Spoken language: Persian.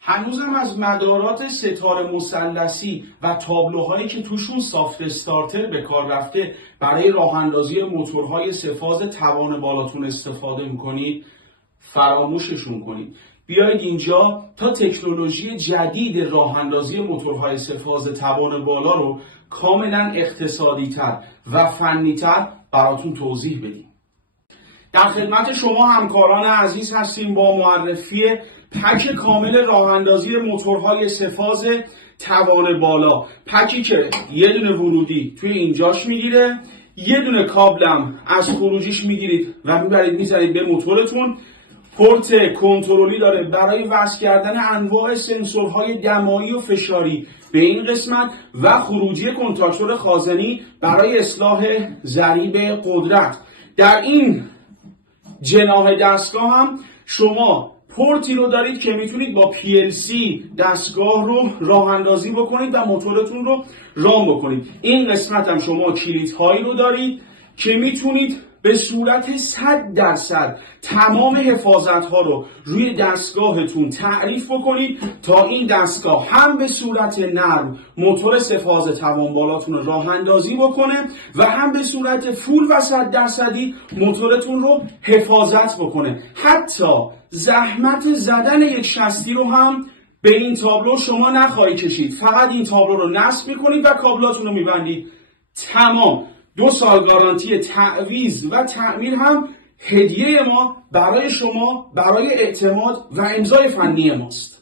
هنوزم از مدارات ستاره مثلثی و تابلوهایی که توشون سافت استارتر به کار رفته برای راه اندازی موتورهای سه‌فاز توان بالاتون استفاده میکنید فراموششون کنید. بیایید اینجا تا تکنولوژی جدید راه اندازی موتورهای سه‌فاز توان بالا رو کاملا اقتصادی تر و فنی تر براتون توضیح بدیم. در خدمت شما همکاران عزیز هستیم با معرفی پک کامل راه اندازی موتورهای سه‌فاز توان بالا. پکی که یه دونه ورودی توی اینجاش میگیره، یه دونه کابلم از خروجیش میگیرید و میذارید به موتورتون. پورت کنترلی داره برای وصل کردن انواع سنسورهای دمایی و فشاری به این قسمت و خروجی کنتاکتور خازنی برای اصلاح ضریب قدرت. در این جناح دستگاه هم شما پورتی رو دارید که میتونید با PLC دستگاه رو راه اندازی بکنید و موتورتون رو رام بکنید. این قسمت هم شما کلیدهایی رو دارید که میتونید به صورت 100% تمام حفاظت ها رو روی دستگاهتون تعریف بکنید تا این دستگاه هم به صورت نرم موتور سه‌فاز توان بالاتون رو راه اندازی بکنه و هم به صورت فول و 100% موتورتون رو حفاظت بکنه. حتی زحمت زدن یک شاسی رو هم به این تابلو شما نخواهید کشید. فقط این تابلو رو نصب میکنید و کابلاتون رو میبندید. تمام. 2 سال گارانتی تعویض و تعمیر هم هدیه ما برای شما برای اعتماد و امضای فنی ماست.